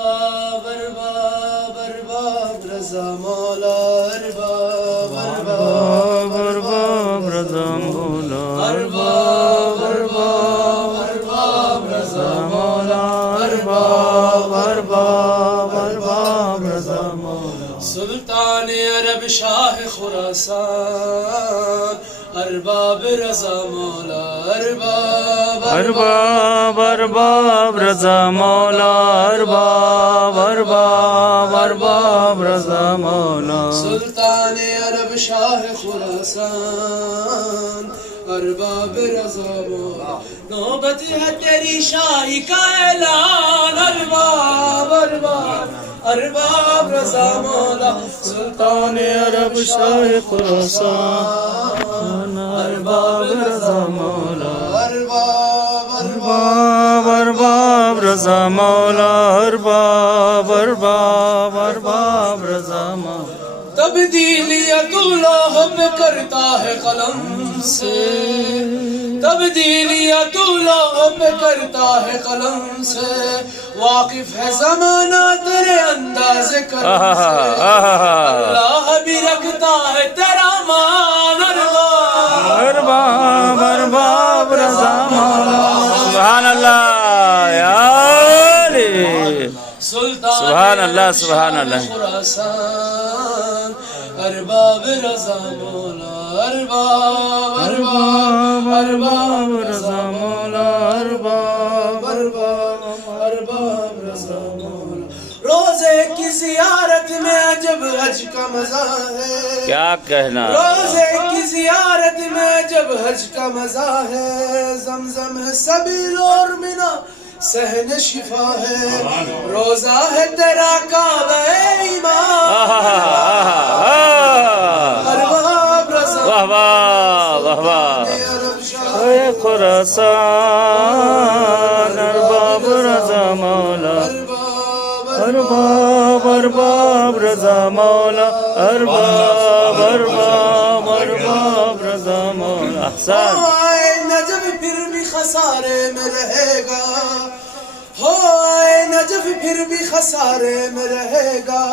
ارباب ارباب رضا مولا ارباب ارباب ارباب رضا مولا ارباب ارباب ارباب رضا مولا ارباب ارباب ارباب رضا مولا سلطان عرب شاہ خراسان ارباب رضا مولا ارباب ارباب ارباب رضا مولا ارباب ارباب ارباب رضا مولا سلطان عرب شاہ خراسان ارباب رضا مولا نوبت ہے تیری شاہی کا اعلان ارباب ارباب ارباب رضا مولا سلطان عرب شاہ خراسان ارباب رضا مولا ارباب ارباب ارباب رضا مولا ارباب ارباب ارباب رضا مولا تبدیلیت لوح پہ کرتا ہے قلم سے تبدیلیت لوح پہ کرتا ہے قلم سے واقف ہے زمانہ تیرے انداز کرم سے اللہ بھی رکھتا ہے تیرا مان ارباب ارباب رضا مولا سبحان اللہ یا علی سبحان اللہ سبحان اللہ خراسان ارباب رضا مولا ارباب ارباب ارباب رضا مولا ارباب ارباب ارباب رضا مولا روزے کی زیارت میں عجب حج کا مزہ ہے کیا کہنا روزے کی زیارت میں جب حج کا مزہ ہے زمزم ہے سبیل اور منا سہن شفا ہے روزہ ہے تیرا کعبہ ایمان ارباب رضا واہ واہ واہ واہ عرب شاہ اے خراسان ارباب رضا مولا ارباب ارباب رضا مولا ارباب ارباب ارباب رضا مولا احسان آئے نجف پھر بھی خسارے میں رہے گا ہو آئے نجف پھر بھی خسارے میں رہے گا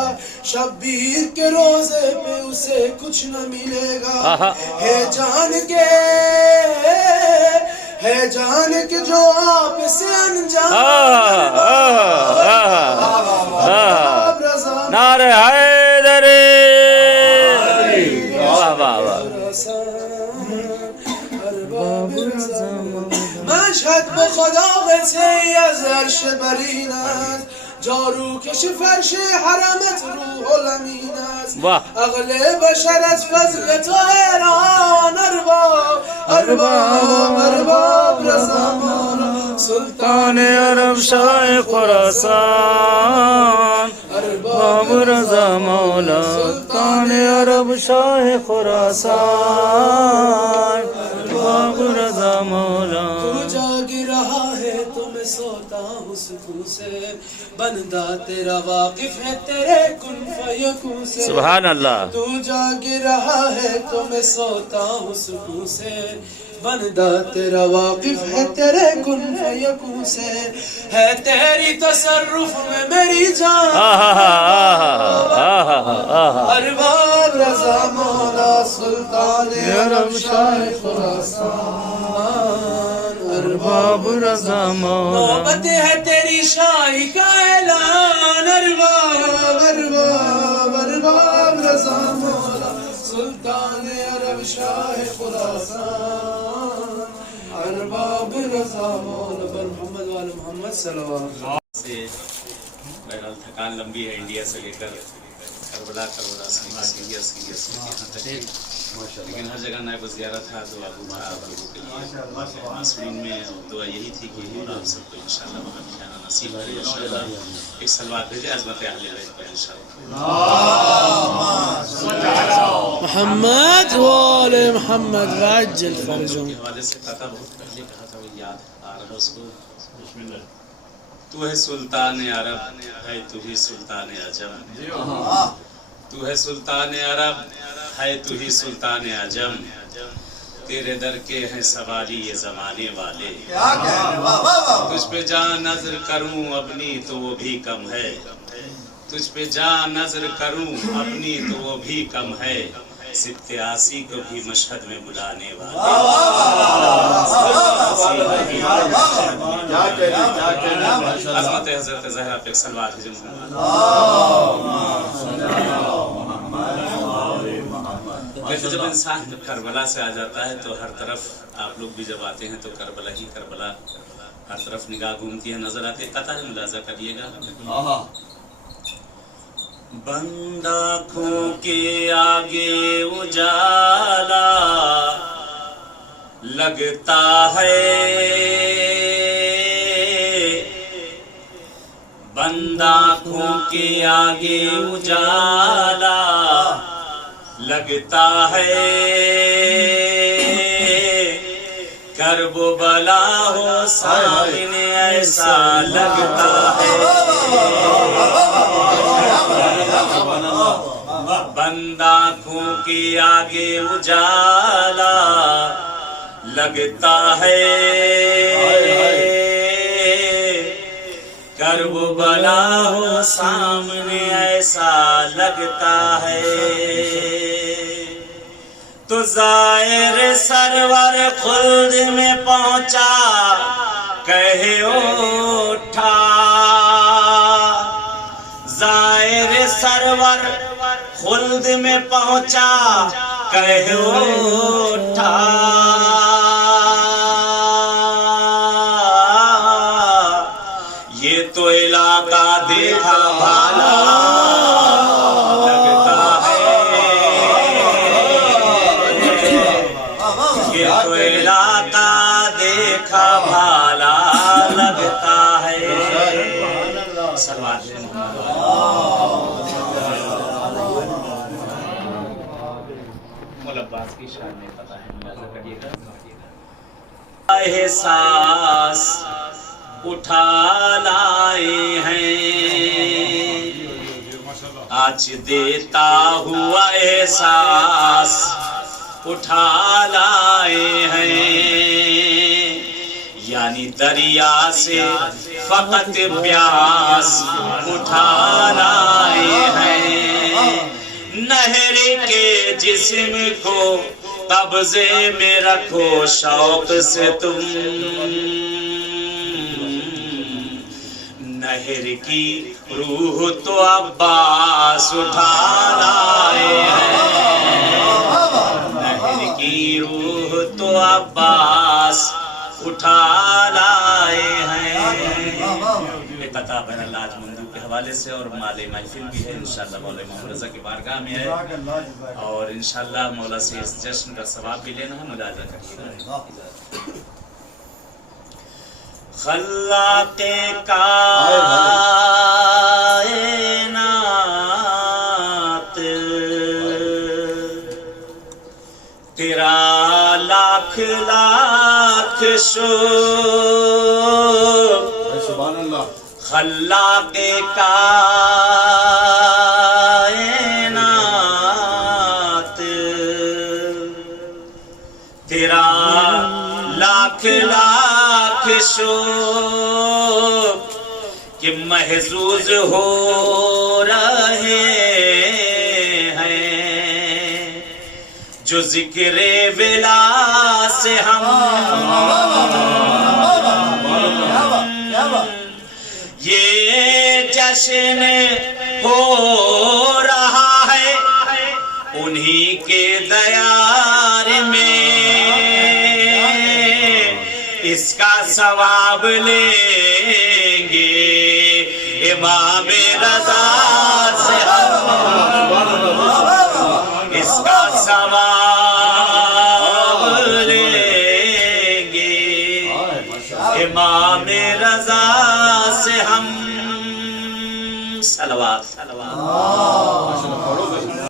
شبیر کے روزے پہ اسے کچھ نہ ملے گا ہے جان کے جو آپ سے انجام نعرہ حیدری واہ واہ واہ مشهد به خدا قطعی از عرش برین است جارو کش فرش حرمت روح الامین است عقل بشر از فضل تو حیران ارباب ارباب ارباب رضا مولا سلطان عرب شاہ خراسان ارباب رضا مولا سلطان عرب شاہ خراسان ارباب رضا مولا تو جاگ رہا ہے تو میں سوتا ہوں سکون سے بندہ تیرا واقف ہے تیرے کن فیکون سے سبحان اللہ تو جاگ رہا ہے تو میں سوتا ہوں سکون سے بندہ تیرا واقف ہے تیرے کن فیکون سے ہے تیری تصرف میں میری جان ارباب رضا مولا سلطان عرب شاہ خراسان ارباب رضا مولا نوبت ہے تیری شاہی کا اعلان ارباب ارباب ارباب رضا مولا سلطان عرب شاہ خراسان ارباب رضا مولا بر محمد وآل محمد صلوات سے بہرحال تھکان لمبی ہے انڈیا سے لے کر کربلا سیریا یہاں تک لیکن ہر جگہ نائب زیارت تھا دعا تھا آپ لوگوں کے لیے معصومین میں دعا یہی تھی کہ آپ سب کو انشاءاللہ وہاں بھی جانا نصیب ہے انشاءاللہ ایک سلوات بھیجے عظمت اہل بیت پر انشاءاللہ محمد وآل محمد وعجل فرجهم کے حوالے سے کہا تھا بہت پہلے کہا تھا وہ یاد آ رہا اس کو تو ہے سلطان عرب ہے تو ہی سلطان عجم تو ہے سلطان عرب ہے تو ہی سلطان عجم تیرے در کے ہیں سوالی یہ زمانے والے، کیا کہہ رہے، واہ واہ واہ، تجھ پہ جان نظر کروں اپنی تو وہ بھی کم ہے، تجھ پہ جان نظر کروں اپنی تو وہ بھی کم ہے، سبت آسی کو بھی مشہد میں بلانے والے، عظمت حضرت زہرا پہ صلوات جمہور۔ ویسے جب انسان کربلا سے آ جاتا ہے تو ہر طرف، آپ لوگ بھی جب آتے ہیں تو کربلا ہی کربلا، ہر طرف نگاہ گھومتی ہے، نظر آتے، قطار ملاحظہ کریے گا۔ بند آنکھوں کے آگے اجالا لگتا ہے، بند آنکھوں کے آگے اجالا لگتا ہے، کرب و بلا ہو سامنے ایسا لگتا ہے، بند آنکھوں کے آگے اجالا لگتا ہے، کرب و بلا ہو سامنے ایسا لگتا ہے، تو زائر سرور خلد میں پہنچا کہے اٹھا، زائر سرور خلد میں پہنچا کہے اٹھا، یہ تو علاقہ دیکھا بھالا لگتا ہے، یہ تو علاقہ دیکھا بھالا لگتا ہے، صلوات ملباس کی شان میں پتہ ہے، ملاحظہ کریے گا۔ احساس اٹھا لائے ہیں، آج دیتا ہوا احساس اٹھا لائے ہیں، یعنی دریا سے فقط پیاس اٹھا لائے ہیں، نہر کے جسم کو قبضے میں رکھو شوق سے تم، نہر کی روح تو عباس اٹھا لائے ہیں، نہر کی روح تو عباس اٹھا لائے ہیں، یہ قطع بہر اللہ آج مندو کے حوالے سے اور مال محفل بھی ہے، انشاءاللہ مولا محمد رضا کی بارگاہ میں ہے، اور انشاءاللہ مولا سے اس جشن کا ثواب بھی لینا ہے، ملاحظہ کریے گا۔ خلاق کائنات تیرا لاکھ لاکھ شکر، خلاق کائنات تیرا لاکھ لاکھ شکر کہ محظوظ ہو رہے ہیں جو ذکر ولا سے ہم، یہ جشن ہو رہا ہے انہی کے دیار میں، اس کا ثواب لیں گے امام رضا